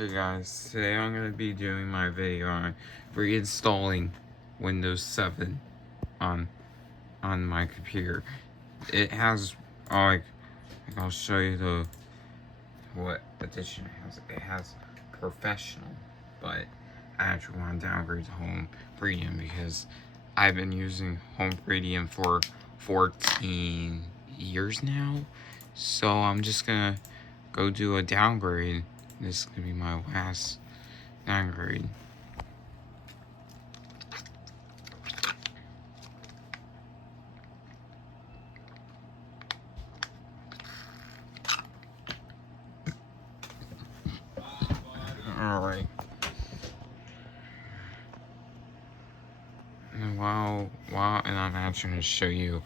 Hey guys, today I'm going to be doing my video on reinstalling Windows 7 on my computer. It has, I'll show you what edition it has. It has Professional, but I actually want to downgrade to Home Premium because I've been using Home Premium for 14 years now. So I'm just going to go do a downgrade. This is going to be my last downgrade. Alright. And and I'm actually going to show you.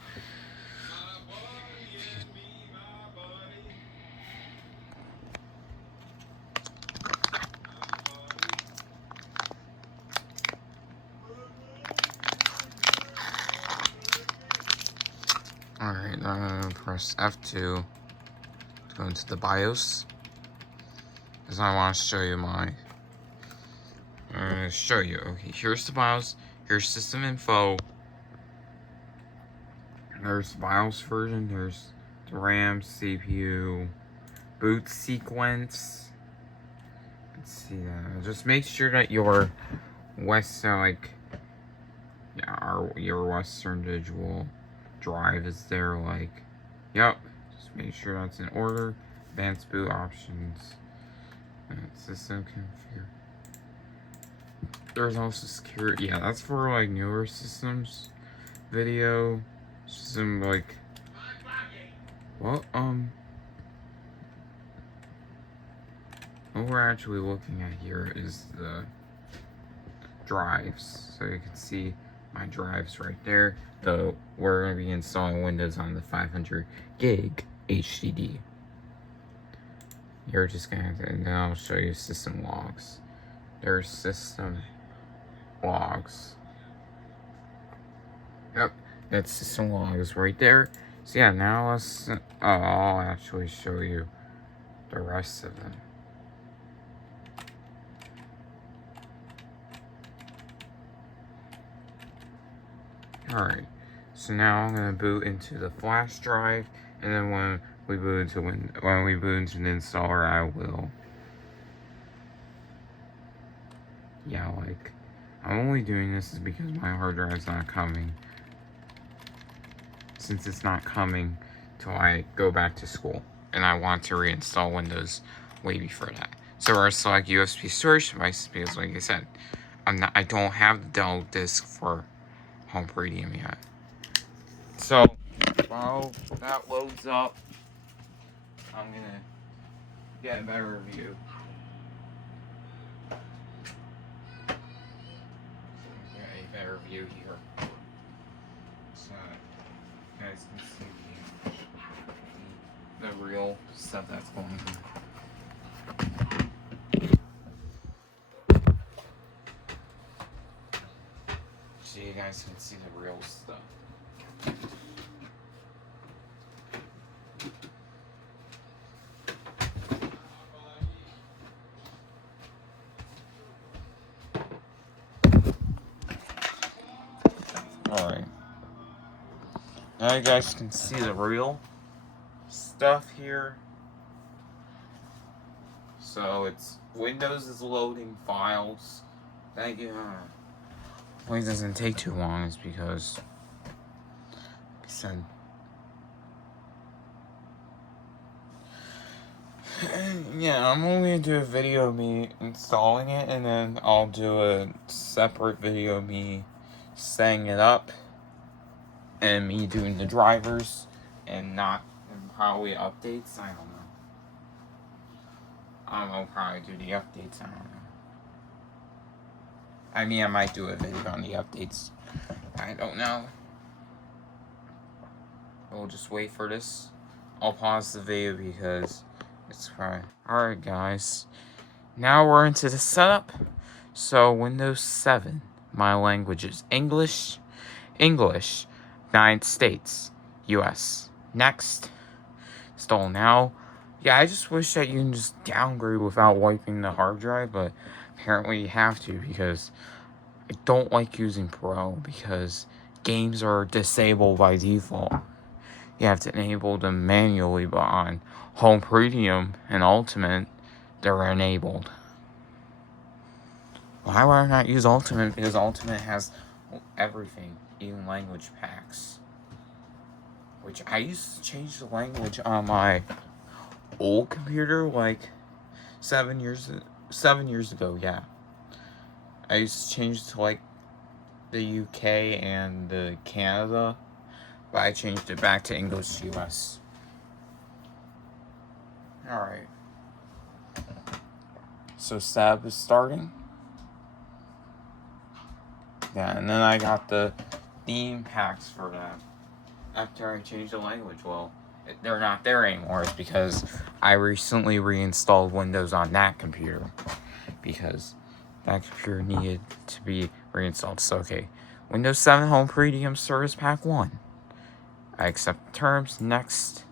Alright, now I'm going to press F2 to go into the BIOS. Because I want to show you okay, here's the BIOS, here's system info. There's the BIOS version, there's the RAM, CPU, boot sequence. Let's see that. Just make sure that your your Western Digital drive is there, yep. Just make sure that's in order. Advanced boot options. System configure. There's also security. Yeah, that's for newer systems. Video system what we're actually looking at here is the drives. So you can see my drives right there. Though we're going to be installing Windows on the 500 gig HDD. You're just gonna have to, and then I'll show you system logs. There's system logs. Yep, that's system logs right there. So yeah, now I'll actually show you the rest of them. Alright, so now I'm gonna boot into the flash drive, and then when we boot into the installer, I will. Yeah, I'm only doing this is because my hard drive's not coming. Since it's not coming till I go back to school, and I want to reinstall Windows way before that. So I select USB storage devices because, like I said, I don't have the Dell disk for Home Premium yet. So while that loads up, I'm gonna get a better view. Get a better view here, so you guys can see the real stuff that's going on. So you guys can see the real stuff. Alright. Now you guys can see the real stuff here. So it's Windows is loading files. Thank you. Why it doesn't take too long is because, like I said, yeah, I'm only gonna do a video of me installing it, and then I'll do a separate video of me setting it up and me doing the drivers and probably updates. I don't know. I'll probably do the updates. I don't know. I mean, I might do a video on the updates. I don't know. We'll just wait for this. I'll pause the video because it's fine. Alright, guys. Now we're into the setup. So, Windows 7. My language is English. United States. US. Next. Install now. Yeah, I just wish that you can just downgrade without wiping the hard drive, but apparently you have to because I don't like using Pro because games are disabled by default. You have to enable them manually, but on Home Premium and Ultimate, they're enabled. Why would I not use Ultimate? Because Ultimate has everything, even language packs. Which I used to change the language on my old computer like 7 years ago, yeah. I used to change to like the UK and the Canada, but I changed it back to English US. Alright. So Stab is starting. Yeah, and then I got the theme packs for that. After I changed the language, well, they're not there anymore. It's because I recently reinstalled Windows on that computer. Because that computer needed to be reinstalled. So, okay. Windows 7 Home Premium Service Pack 1. I accept the terms. Next.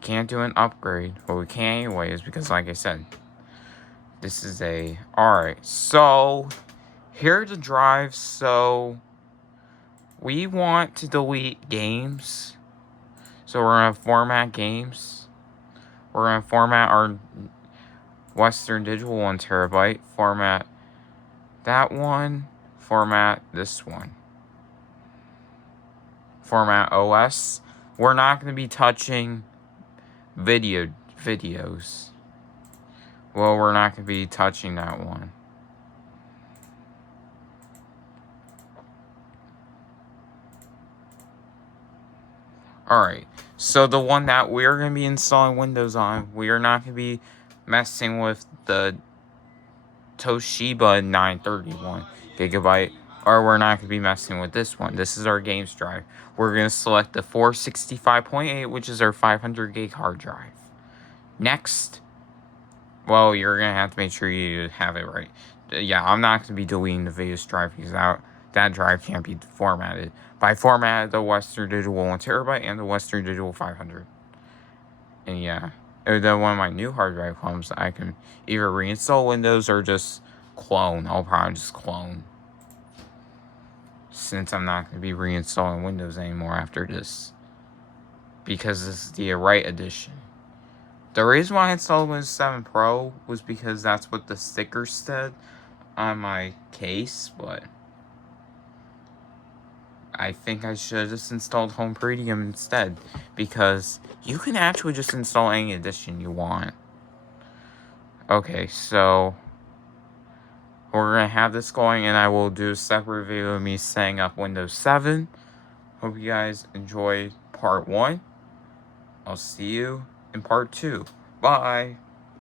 Can't do an upgrade. But we can anyways because, like I said, this is a... Alright, so... Here are the drives. So... We want to delete games. So we're going to format games. We're going to format our Western Digital 1 terabyte. Format that one. Format this one. Format OS. We're not going to be touching videos. Well, we're not going to be touching that one. Alright, so the one that we're going to be installing Windows on, we are not going to be messing with the Toshiba 931 gigabyte, or we're not going to be messing with this one. This is our games drive. We're going to select the 465.8, which is our 500 gig hard drive. Next, well, you're going to have to make sure you have it right. Yeah, I'm not going to be deleting the videos drive because that drive can't be formatted. But I formatted the Western Digital 1 terabyte and the Western Digital 500. And yeah, if then when my new hard drive comes, I can either reinstall Windows or just clone. I'll probably just clone. Since I'm not going to be reinstalling Windows anymore after this. Because this is the right edition. The reason why I installed Windows 7 Pro was because that's what the sticker said on my case, but I think I should have just installed Home Premium instead, because you can actually just install any edition you want. Okay, so we're going to have this going, and I will do a separate video of me setting up Windows 7. Hope you guys enjoyed part 1. I'll see you in part 2. Bye!